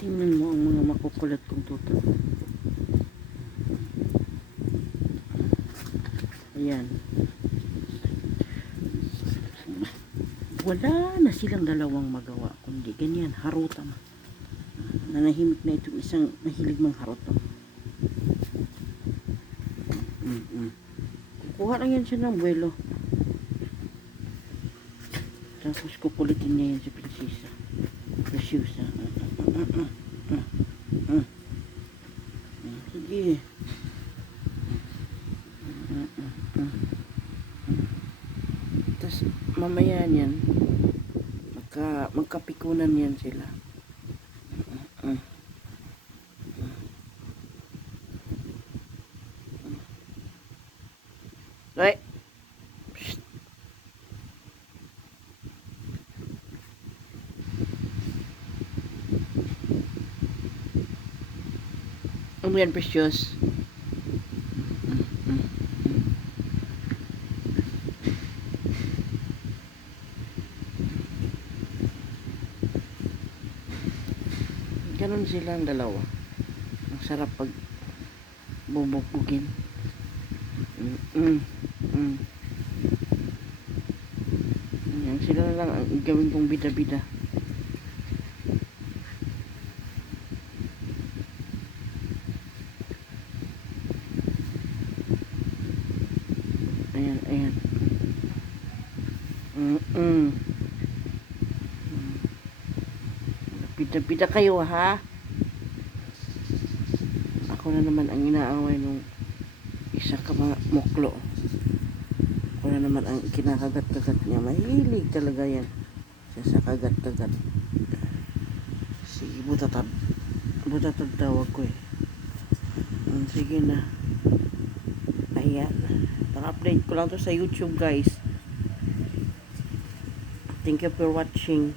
Tingnan mo ang mga makukulat kong tuto. Ayan. Wala na silang dalawang magawa, kundi ganyan, harutan. Nanahimik na itong isang mahilig mang harutan. Kukuha lang yan siya ng buwelo. Tapos kukulitin niya yan si Prinsesa. Preciosa. Sige. Tapos mamaya niyan, magkapikunan yan sila. Right. Ano yan, Precious? Ganon silang dalawa. Ang sarap pag bubugin. Yan, sila na lang ang gawin kong bida-bida. Ayan, ayan. Bida-bida kayo, ha? Ako na naman ang inaaway nung isa ka mga muklo. Ako na naman ang kinakagat-kagat niya. Mahilig talaga yan siya sa kagat-kagat. Sige, butatad. Butatad tawag ko eh. Sige na. Ayan. Pang-update ko lang to sa YouTube, guys. Thank you for watching.